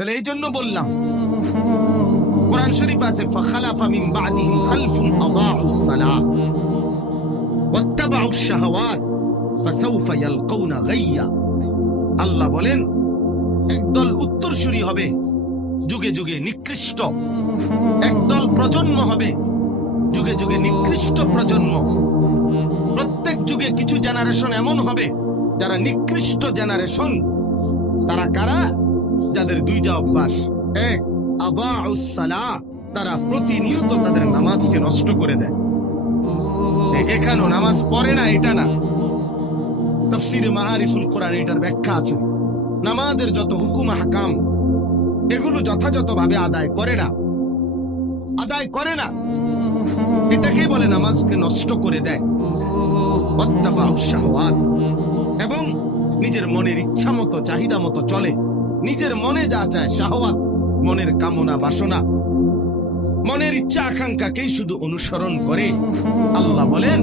তাহলে এই জন্য বললাম, কোরআন শরীফ আছে, ফাখালাফা মিন বাদিহিম খালফুন আদাউস সালাহ ওয়াত্তাবাউশ শাহাওয়াত, ফাসাউফা ইয়ালকাউনা গাইয়া। আল্লাহ বলেন, একদল উত্তরসূরি হবে, যুগে যুগে নিকৃষ্ট। একদল প্রজন্ম হবে, যুগে যুগে নিকৃষ্ট প্রজন্ম। প্রত্যেক যুগে কিছু জেনারেশন এমন হবে, যারা নিকৃষ্ট জেনারেশন তারা কারা? যাদের দুইটা অভ্যাস, এক সালাহ, তারা প্রতিনিয়ত তাদের নামাজকে নষ্ট করে দেয়। এখানেও নামাজ পড়ে না, এটা না। মাহারিফুল কোরআন, এটার ব্যাখ্যা আছে। নামাজের যত হুকুম হাকাম এগুলো যথাযথভাবে আদায় করে না। আদায় করে না। এটাকে বলে নামাজকে নষ্ট করে দেয়। এবং নিজের মনের ইচ্ছা মতো, চাহিদা মতো চলে। নিজের মনে যা চায় শাহওয়াত মনের কামনা, বাসনা, মনের ইচ্ছা, আকাঙ্ক্ষাকেই শুধু অনুসরণ করে। আল্লাহ বলেন,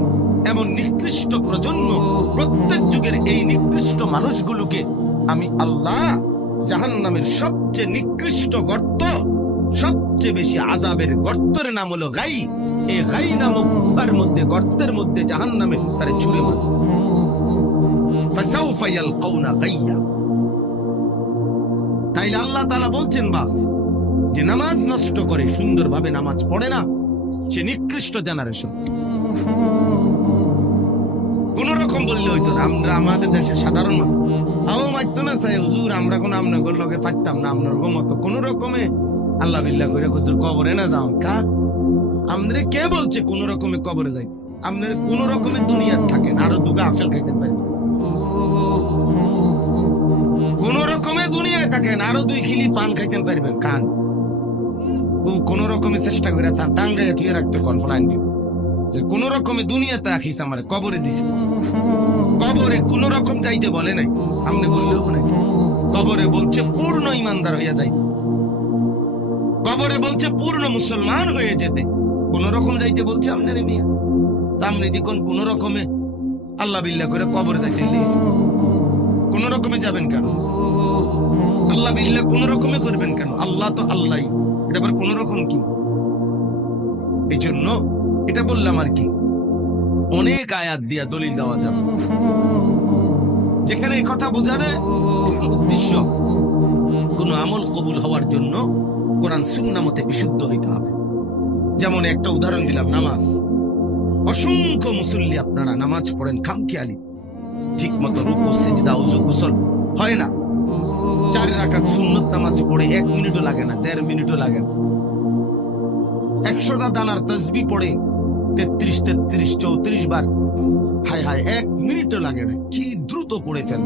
এমন নিকৃষ্ট প্রজন্ম প্রত্যেক যুগের এই নিকৃষ্ট মানুষগুলোকে আমি আল্লাহ জাহান্নামের সবচেয়ে নিকৃষ্ট গর্ত, সবচেয়ে বেশি আজাবের গর্তের নাম হলো গাই। এই গাই নামক গুহার মধ্যে, গর্তের মধ্যে জাহান্নামে তারে ছুড়ে মার। ফাসাউফা ইয়ালকাউনা গাইয়া। তাইলে আল্লাহ তাআলা বলছেন বাপ যে নামাজ নষ্ট করে, সুন্দরভাবে নামাজ পড়ে না, সে নিকৃষ্ট জেনারেশন কোন রকম বললে হইতো আমরা আমাদের দেশের সাধারণ মানুষ। আমরা কোন রকমে আল্লাহ বিল্লাহ কবরে না যাও। আমরে কে কবরে দুনিয়ার থাকেন আরও দুগা আপেল খাইতে পারেন কোন রকমে দুনিয়ায় থাকেন, আরও দুই খিলি পান খাইতে পারবেন কান কোন রকমে চেষ্টা করে টাঙ্গাইয়া তুই রাখতে কনফলাইন যে কোন রকমে দুনিয়াতে রাখিস আমার, কবরে দিস। কবরে কোন রকম যাইতে বলে নাই আমনে বললেও নাকি কবরে বলছে পূর্ণ ইমানদার হইয়া যাই কবরে বলছে পূর্ণ মুসলমান হয়ে যেতে। কোন রকম যাইতে বলছে আপনার মিয়া। তা আপনি দেখুন কোন রকমে আল্লাহ বিল্লাহ করে কবরে যাইতে দিস কোন রকমে যাবেন কেন? আল্লাহ বিল্লাহ কোন রকমে করবেন কেন? আল্লাহ তো আল্লাহ। এটা আবার কোন রকম কি? এই জন্য এটা বললাম আর কি। অনেক আয়াত দিয়া দলিল দেওয়া যাবে। যেখানে কথা বোঝারে উদ্দেশ্য, কোন আমল কবুল হওয়ার জন্য কোরআন সুন্না মতে বিশুদ্ধ হইতে হবে। যেমন একটা উদাহরণ দিলাম, নামাজ। অসংখ্য মুসল্লি আপনারা নামাজ পড়েন খামখেয়ালি। ঠিক মতো রুকু উজু গোসল হয় না। চার রাকাত সুন্নত নামাজ পড়ে এক মিনিটও লাগে না, দেড় মিনিটও লাগে না। একশোটা দানার তসবি পড়ে তেত্রিশ তেত্রিশ, চৌত্রিশ বার। হায় হায়, এক মিনিটও লাগে না। কি দ্রুত পড়ে ফেল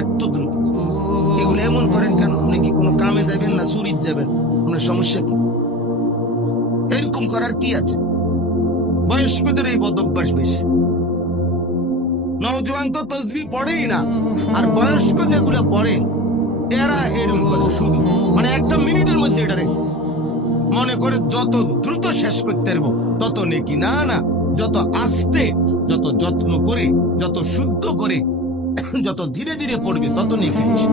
এত দ্রুত। এগুলো এমন করেন কেন? আপনি কি কোনো কামে যাবেন না সুরিত যাবেন? আপনার সমস্যা কি? এরকম করার কি আছে? বয়স্কদের এই বদ অভ্যাস বেশি। নওজোয়ান তো তসবি পড়েই না। আর বয়স্ক যেগুলো পড়ে, এরা এরকম করে শুধু। মানে একটা মিনিটের মধ্যে এটারে মনে করে যত দ্রুত শেষ করতে পারব, তত নেকি না না, যত আস্তে, যত যত্ন করে, যত শুদ্ধ করে, যত ধীরে ধীরে পড়বে, তত নেকি বেশি